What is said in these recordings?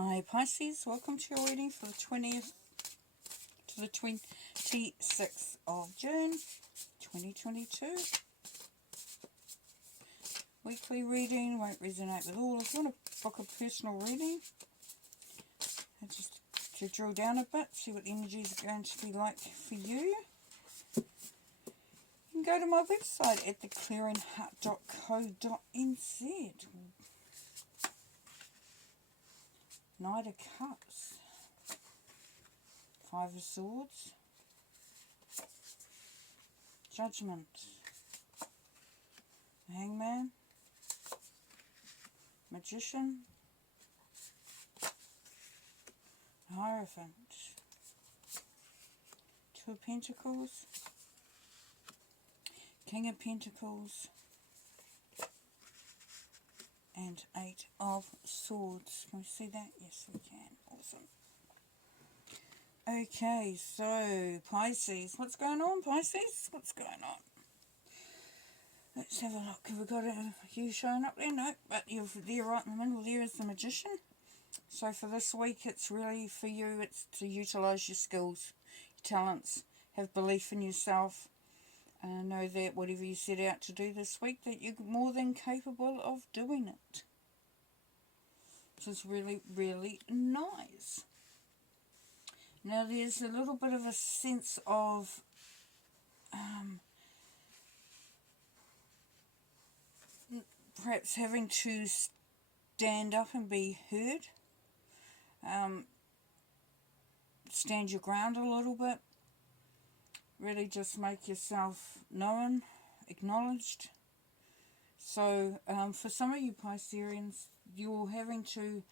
Hi Pisces, welcome to your reading for the 20th to the 26th of June 2022. Weekly reading won't resonate with all. If you want to book a personal reading, and just to drill down a bit, see what the energies are going to be like for you, you can go to my website at theclearingheart.co.nz. Knight of Cups, Five of Swords, Judgment, Hangman, Magician, Hierophant, Two of Pentacles, King of Pentacles, and Eight of Swords. Can we see that? Yes, we can. Awesome. Okay, so Pisces. What's going on, Pisces? What's going on? Let's have a look. Have we got you showing up there? No, but you're there right in the middle. There is the Magician. So for this week, it's really for you. It's to utilise your skills, your talents, have belief in yourself. Know that whatever you set out to do this week, that you're more than capable of doing it. Which is really, really nice. Now there's a little bit of a sense of perhaps having to stand up and be heard. Stand your ground a little bit. Really just make yourself known, acknowledged. So for some of you Pisceans, you're having to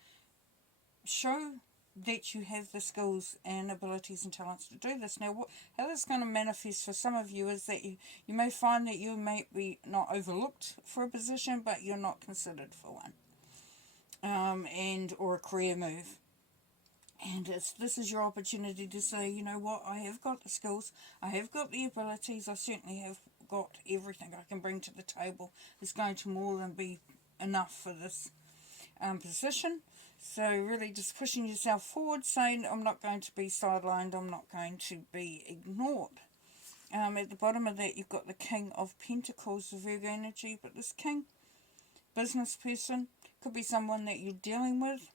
show that you have the skills and abilities and talents to do this. Now, how that's going to manifest for some of you is that you may find that you may be not overlooked for a position, but you're not considered for one, or a career move. And this is your opportunity to say, you know what, I have got the skills, I have got the abilities, I certainly have got everything I can bring to the table. It's going to more than be enough for this position. So really just pushing yourself forward, saying I'm not going to be sidelined, I'm not going to be ignored. At the bottom of that you've got the King of Pentacles, the Virgo energy, but this King, business person, could be someone that you're dealing with.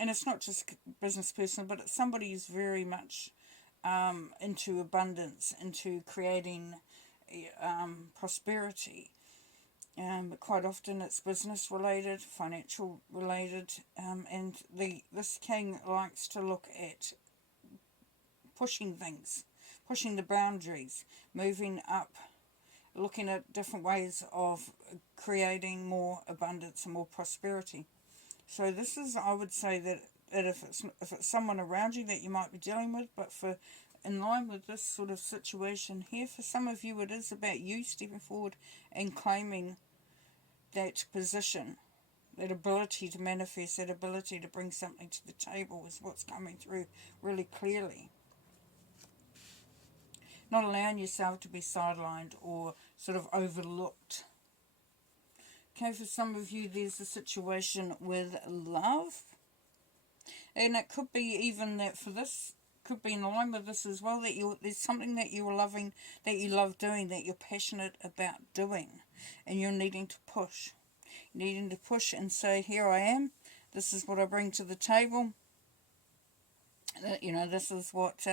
And it's not just a business person, but it's somebody who's very much into abundance, into creating prosperity. But quite often it's business related, financial related, and this king likes to look at pushing things, pushing the boundaries, moving up, looking at different ways of creating more abundance and more prosperity. So this is, I would say that if it's someone around you that you might be dealing with, but in line with this sort of situation here, for some of you it is about you stepping forward and claiming that position, that ability to manifest, that ability to bring something to the table is what's coming through really clearly. Not allowing yourself to be sidelined or sort of overlooked. Okay, for some of you there's a situation with love. And it could be even that for this, could be in line with this as well, that there's something that you're loving, that you love doing, that you're passionate about doing. And you're needing to push. Needing to push and say, here I am, this is what I bring to the table. You know, this is what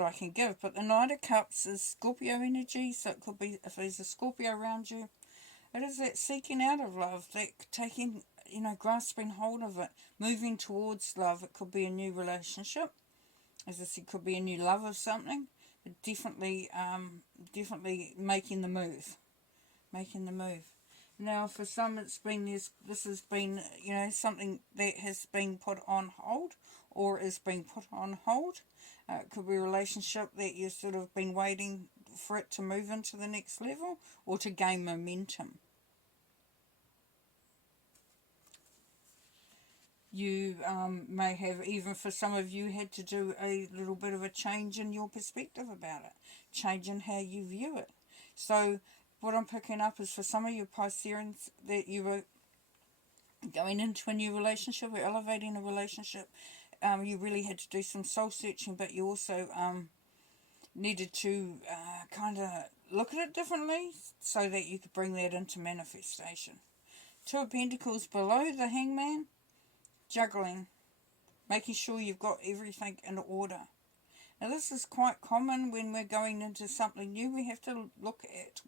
I can give. But the Knight of Cups is Scorpio energy, so it could be, if there's a Scorpio around you, it is that seeking out of love, that taking, you know, grasping hold of it, moving towards love. It could be a new relationship, as I said, could be a new love of something, but definitely making the move. Now, for some, it's been this has been, you know, something that has been put on hold, or is being put on hold. It could be a relationship that you've sort of been waiting for it to move into the next level, or to gain momentum. You may have, even for some of you, had to do a little bit of a change in your perspective about it, change in how you view it. So what I'm picking up is for some of you Pisceans, that you were going into a new relationship or elevating a relationship. You really had to do some soul searching, but you also needed to kind of look at it differently so that you could bring that into manifestation. Two of Pentacles below the Hangman, juggling, making sure you've got everything in order. Now this is quite common when we're going into something new. We have to look at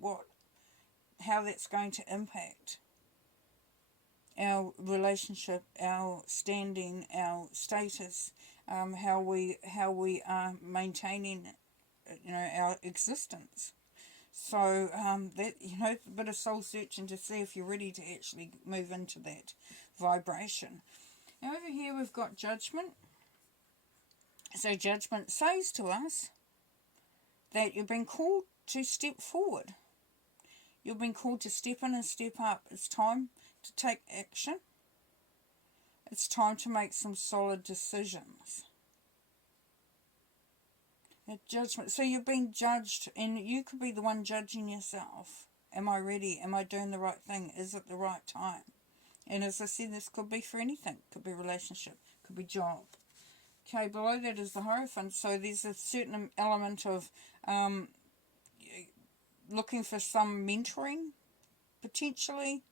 how that's going to impact our relationship, our standing, our status, how we are maintaining, our existence. So that, a bit of soul searching to see if you're ready to actually move into that vibration. Now over here we've got Judgment. So Judgment says to us that you've been called to step forward. You've been called to step in and step up. It's time to take action. It's time to make some solid decisions. Judgment. So you've been judged, and you could be the one judging yourself. Am I ready? Am I doing the right thing? Is it the right time? And as I said, this could be for anything. Could be relationship. Could be job. Okay, below that is the Hierophant. So there's a certain element of looking for some mentoring, potentially,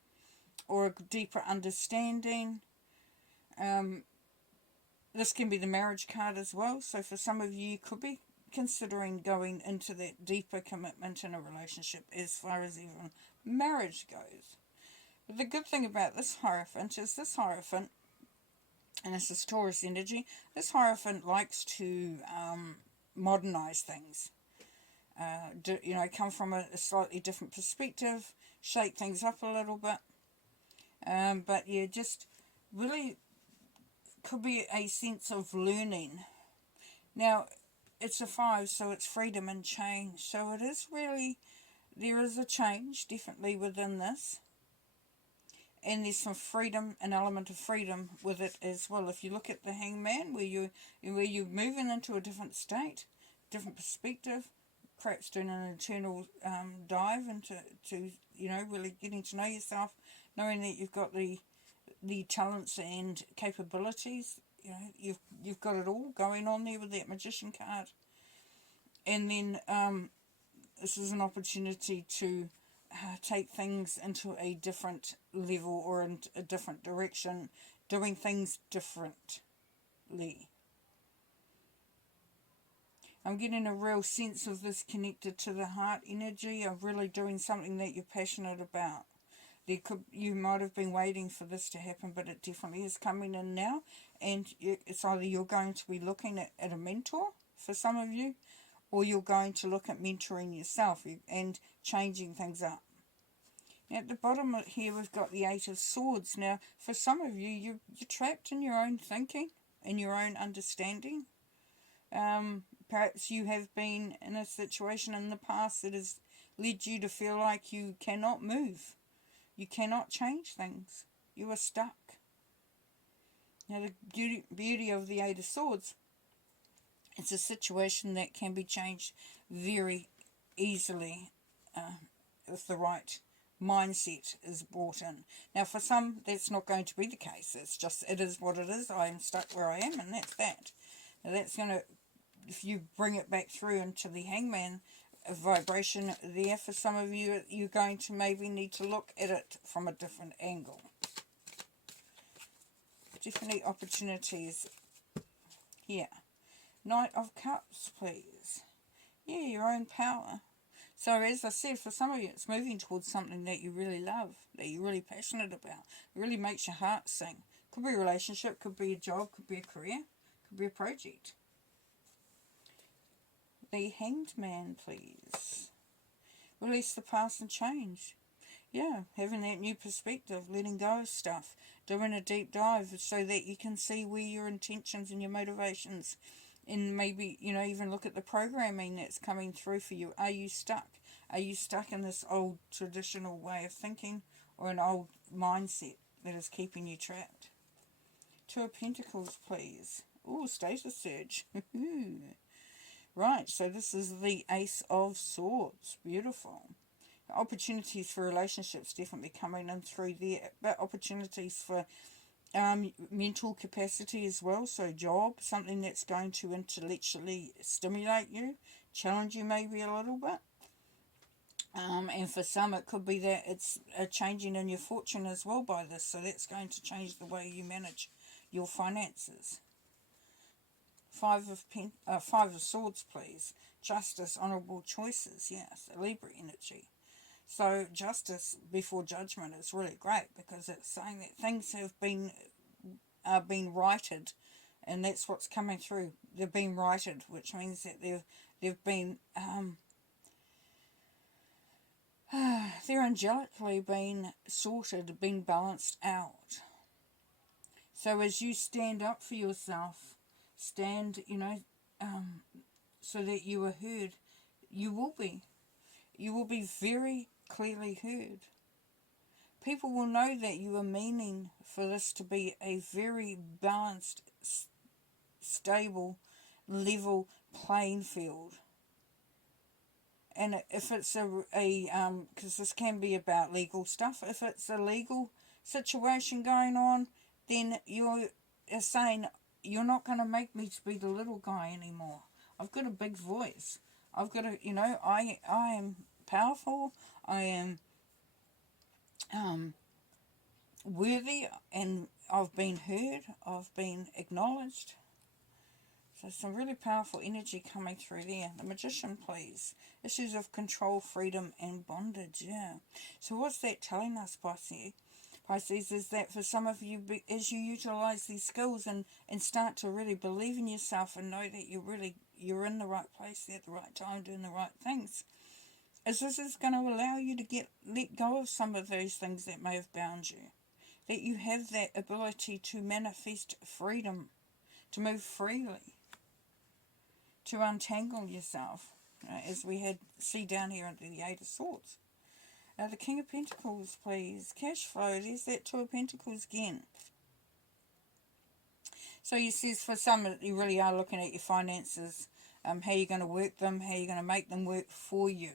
or a deeper understanding. This can be the marriage card as well. So for some of you could be considering going into that deeper commitment in a relationship as far as even marriage goes. But the good thing about this Hierophant is this Hierophant, and this is Taurus energy, this Hierophant likes to modernize things. Come from a slightly different perspective, shake things up a little bit. But yeah, just really could be a sense of learning. Now, it's a 5, so it's freedom and change. So it is really, there is a change definitely within this. And there's some freedom, an element of freedom with it as well. If you look at the Hangman, where you're moving into a different state, different perspective, perhaps doing an internal dive into really getting to know yourself, knowing that you've got the talents and capabilities. You've got it all going on there with that Magician card. And then this is an opportunity to take things into a different level or in a different direction, doing things differently. I'm getting a real sense of this connected to the heart energy of really doing something that you're passionate about. You might have been waiting for this to happen, but it definitely is coming in now. And it's either you're going to be looking at a mentor for some of you, or you're going to look at mentoring yourself and changing things up. Now at the bottom here we've got the 8 of Swords. Now for some of you, you're trapped in your own thinking and your own understanding. Perhaps you have been in a situation in the past that has led you to feel like you cannot move. You cannot change things. You are stuck. Now the beauty of the 8 of Swords, it's a situation that can be changed very easily if the right mindset is brought in. Now for some, that's not going to be the case. It is what it is. I am stuck where I am, and that's that. Now that's going to, if you bring it back through into the Hangman vibration there, for some of you, you're going to maybe need to look at it from a different angle. Definitely opportunities here. Knight of Cups, please. Yeah, your own power. So as I said, for some of you, it's moving towards something that you really love, that you're really passionate about. It really makes your heart sing. Could be a relationship, could be a job, could be a career, could be a project. The Hanged Man, please. Release the past and change. Yeah, having that new perspective, letting go of stuff, doing a deep dive so that you can see where your intentions and your motivations, and maybe, even look at the programming that's coming through for you. Are you stuck? Are you stuck in this old traditional way of thinking or an old mindset that is keeping you trapped? 2 of Pentacles, please. Ooh, status surge. Right, so this is the Ace of Swords. Beautiful. Opportunities for relationships definitely coming in through there, but opportunities for mental capacity as well. So job, something that's going to intellectually stimulate you, challenge you maybe a little bit. And for some it could be that it's a changing in your fortune as well by this. So that's going to change the way you manage your finances. Five of Swords, please. Justice, honourable choices. Yes, Libra energy. So justice before judgment is really great, because it's saying that things have been righted, and that's what's coming through. They've been righted, which means that they've been they're angelically been sorted, been balanced out. So as you stand up for yourself, stand, so that you are heard, you will be very clearly heard. People will know that you are meaning for this to be a very balanced, stable, level playing field. And if it's because this can be about legal stuff, if it's a legal situation going on, then you're saying, you're not going to make me to be the little guy anymore. I've got a big voice. I've got a, I am powerful. I am worthy, and I've been heard. I've been acknowledged. So some really powerful energy coming through there. The Magician, please. Issues of control, freedom, and bondage. Yeah. So what's that telling us, Pisces? Pisces, is that for some of you, as you utilize these skills and start to really believe in yourself and know that you're in the right place at the right time, doing the right things, is this is going to allow you to let go of some of those things that may have bound you. That you have that ability to manifest freedom, to move freely, to untangle yourself, as we see down here under the Eight of Swords. The King of Pentacles, please. Cash flow. There's that Two of Pentacles again. So you says for some, you really are looking at your finances, how you're going to work them, how you're going to make them work for you.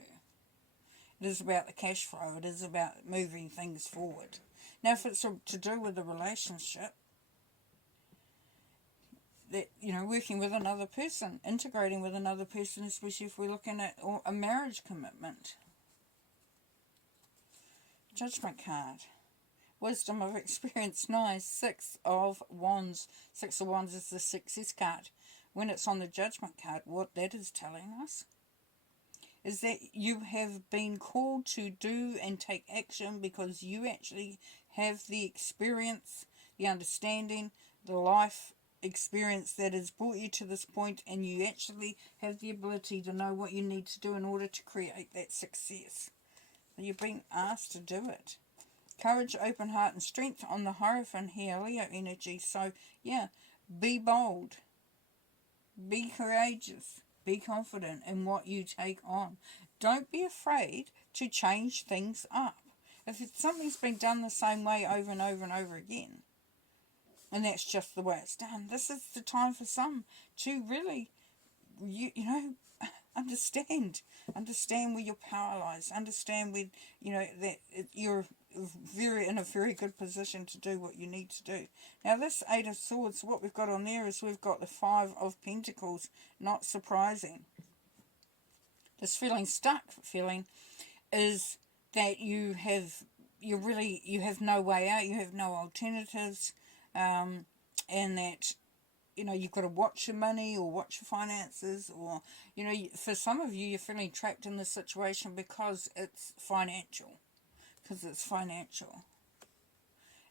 It is about the cash flow. It is about moving things forward. Now, if it's to do with a relationship, that, working with another person, integrating with another person, especially if we're looking at a marriage commitment. Judgment card. Wisdom of experience, nice. Six of Wands. Six of Wands is the success card. When it's on the Judgment card, what that is telling us is that you have been called to do and take action because you actually have the experience, the understanding, the life experience that has brought you to this point, and you actually have the ability to know what you need to do in order to create that success. You're being asked to do it. Courage, open heart, and strength on the Hierophant here, Leo energy. So, yeah, be bold. Be courageous. Be confident in what you take on. Don't be afraid to change things up. If something's been done the same way over and over and over again, and that's just the way it's done, this is the time for some to really, understand where your power lies, understand where, that you're in a very good position to do what you need to do. Now this Eight of Swords, what we've got on there is we've got the Five of Pentacles. Not surprising. This feeling stuck feeling is that you have no way out, you have no alternatives, and that you've got to watch your money or watch your finances, or for some of you, you're feeling trapped in this situation because it's financial.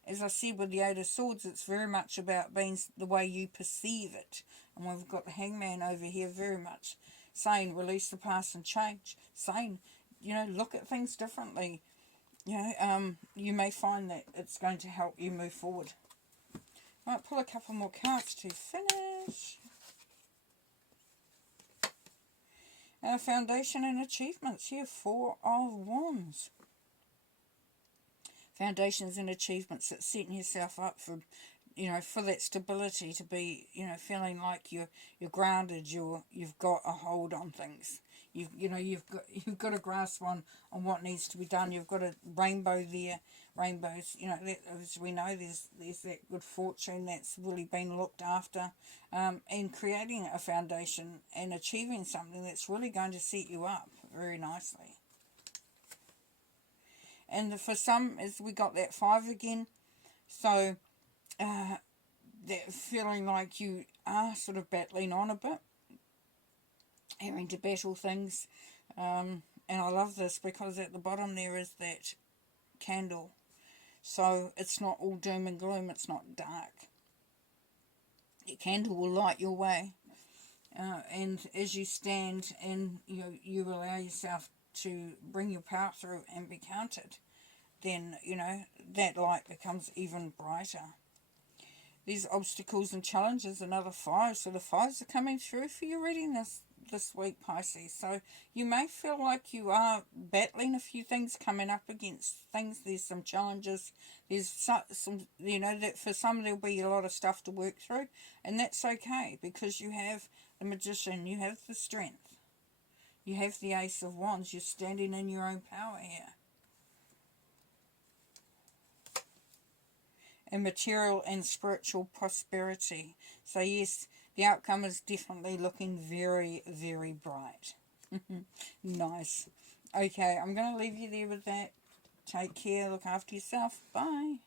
As I said with the Eight of Swords, it's very much about being the way you perceive it. And we've got the Hangman over here, very much saying release the past and change, saying look at things differently. You may find that it's going to help you move forward. Might pull a couple more cards to finish. Foundation and achievements here. Four of Wands. Foundations and achievements. That's setting yourself up for, for that stability, to be, feeling like you're grounded. You've got a hold on things. You've got a grasp on what needs to be done. You've got a rainbow there. Rainbows, as we know, there's that good fortune that's really been looked after, and creating a foundation and achieving something that's really going to set you up very nicely. And for some, as we got that 5 again, so that feeling like you are sort of battling on a bit, having to battle things, and I love this because at the bottom there is that candle, so it's not all doom and gloom, it's not dark. The candle will light your way, and as you stand and you allow yourself to bring your power through and be counted, then that light becomes even brighter. These obstacles and challenges, another 5, so the 5s are coming through for your reading this week, Pisces. So you may feel like you are battling a few things, coming up against things. There's some challenges. There's some that for some there'll be a lot of stuff to work through, and that's okay because you have the Magician, you have the Strength, you have the Ace of Wands. You're standing in your own power here. And material and spiritual prosperity. So yes, the outcome is definitely looking very, very bright. Nice. Okay, I'm going to leave you there with that. Take care. Look after yourself. Bye.